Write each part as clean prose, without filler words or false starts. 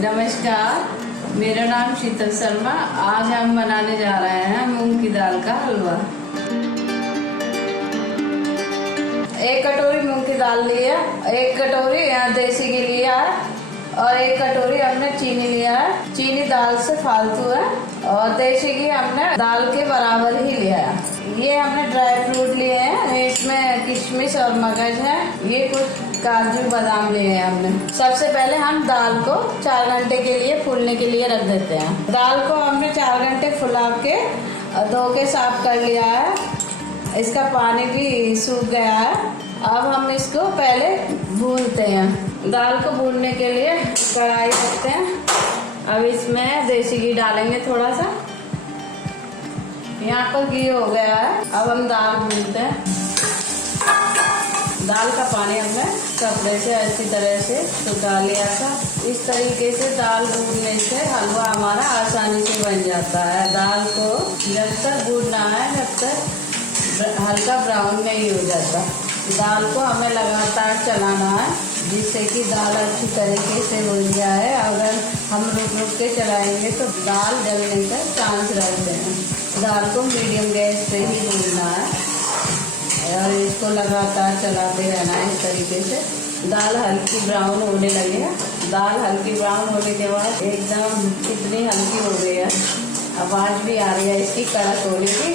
नमस्कार, मेरा नाम शीतल शर्मा। आज हम बनाने जा रहे हैं मूंग की दाल का हलवा। 1 कटोरी मूंग की दाल लिया, 1 कटोरी देसी घी लिया है और 1 कटोरी हमने चीनी लिया है। चीनी दाल से फालतू है और देसी घी हमने दाल के बराबर ही लिया है। ये हमने ड्राई फ्रूट लिए हैं, इसमें किशमिश और मगज है। ये कुछ काजू बादाम लिए हैं हमने। सबसे पहले हम दाल को 4 घंटे के लिए फूलने के लिए रख देते हैं। दाल को हमने 4 घंटे फुला के धो के साफ कर लिया है। इसका पानी भी सूख गया है। अब हम इसको पहले भूनते हैं। दाल को भूनने के लिए कढ़ाई रखते हैं। अब इसमें देसी घी डालेंगे थोड़ा सा। यहाँ पर घी हो गया है। अब हम दाल भूनते हैं। दाल का पानी हमने कपड़े से अच्छी तरह से सुखा लिया था। इस तरीके से दाल भूनने से हलवा हमारा आसानी से बन जाता है। दाल को जब तक भूनना है जब तक हल्का ब्राउन नहीं हो जाता। दाल को हमें लगातार चलाना है जिससे कि दाल अच्छी तरीके से भून जाए। अगर हम रुक के चलाएंगे तो दाल जलने का चांस रहते हैं। दाल को मीडियम गैस पे ही भूनना है और इसको लगातार चलाते रहना है। इस तरीके से दाल हल्की ब्राउन होने लगेगा। दाल हल्की ब्राउन होने के बाद एकदम कितनी हल्की हो गई है, आवाज़ भी आ रही है इसकी कड़क होने की।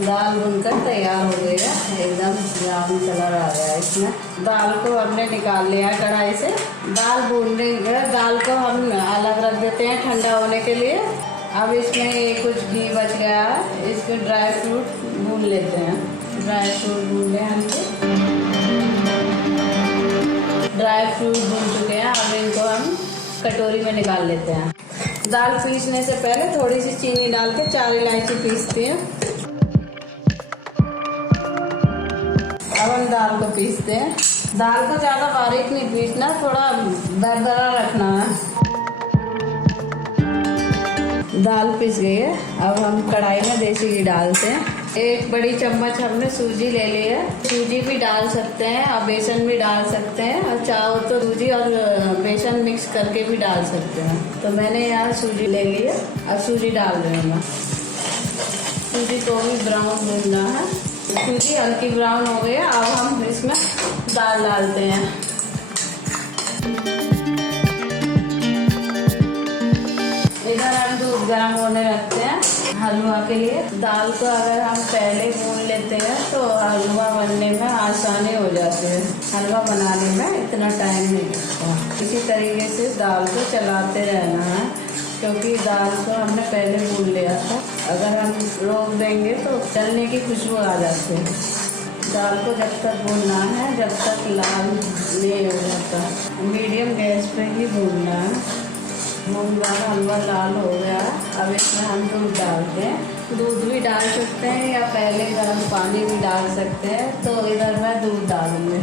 दाल भुनकर तैयार हो गई है, एकदम ब्राउन कलर आ गया है इसमें। दाल को हमने निकाल लिया कढ़ाई से। दाल भूनने दाल को हम अलग रख देते हैं ठंडा होने के लिए। अब इसमें कुछ घी बच गया है, इसको ड्राई फ्रूट भून लेते हैं। ड्राई फ्रूट भून लें हमसे। ड्राई फ्रूट भून चुके हैं। अब इनको हम कटोरी में निकाल लेते हैं। दाल पीसने से पहले थोड़ी सी चीनी डाल के 4 इलायची पीसते हैं। अब हम दाल को पीसते हैं। दाल को ज़्यादा बारीक नहीं पीसना, थोड़ा दरदरा रखना है। दाल पिस गई है। अब हम कढ़ाई में देसी घी डालते हैं। 1 बड़ी चम्मच हमने सूजी ले ली है। सूजी भी डाल सकते हैं और बेसन भी डाल सकते हैं और चाहो तो सूजी और बेसन मिक्स करके भी डाल सकते हैं। तो मैंने यहाँ सूजी ले ली है और सूजी डाल रही हूँ मैं। सूजी को भी ब्राउन भूनना है। सूजी हल्की ब्राउन हो गई है। अब हम इसमें दाल डालते हैं। इधर हम दूध गर्म होने रखते हैं हलवा के लिए। दाल को अगर हम पहले भून लेते हैं तो हलवा बनने में आसानी हो जाती है। हलवा बनाने में इतना टाइम नहीं लगता। इसी तरीके से दाल को चलाते रहना है क्योंकि दाल को हमने पहले भून लिया था। अगर हम रोक देंगे तो जलने की खुशबू आ जाती है। दाल को जब तक भूनना है जब तक लाल नहीं हो जाता। मीडियम गैस पे ही भूनना है। मूंग दाल हलवा लाल हो गया। अब इसमें हम दूध डालते हैं। दूध भी डाल सकते हैं या पहले गर्म पानी भी डाल सकते हैं। तो इधर मैं दूध डालूंगी।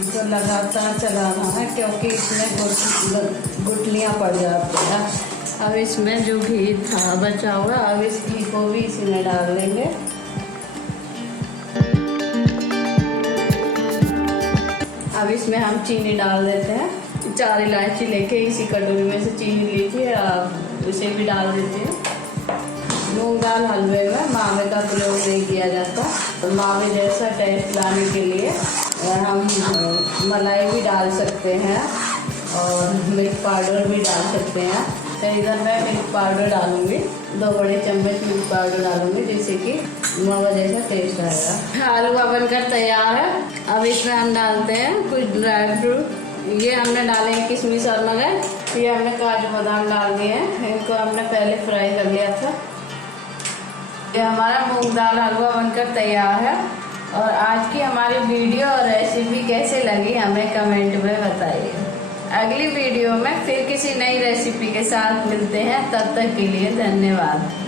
इसको लगातार चलाना है क्योंकि इसमें गुठलियाँ पड़ जाती हैं। अब इसमें जो घी था बचा हुआ, अब इस घी को भी इसी में डाल लेंगे। अब इसमें हम चीनी डाल देते हैं। 4 इलायची लेके इसी कटोरी में से चीनी ली थी, उसे भी डाल देते हैं। मूंग दाल हलवे में मावे का प्रयोग नहीं किया जाता। तो मावे जैसा टेस्ट लाने के लिए हम मलाई भी डाल सकते हैं और मिल्क पाउडर भी डाल सकते हैं। तो इधर मैं मिल्क पाउडर डालूंगी। 2 बड़े चम्मच मिल्क पाउडर डालूंगी जिससे कि मावा जैसा टेस्ट आएगा। हलवा बनकर तैयार है। अब इसमें हम डालते हैं कुछ ड्राई फ्रूट। ये हमने डाले हैं किशमिश और मगज। ये हमने काजू बादाम डाल दिए हैं। इनको हमने पहले फ्राई कर लिया था। ये हमारा मूंग दाल हलवा बनकर तैयार है। और आज की हमारी वीडियो और रेसिपी कैसे लगी हमें कमेंट में बताइए। अगली वीडियो में फिर किसी नई रेसिपी के साथ मिलते हैं। तब तक के लिए धन्यवाद।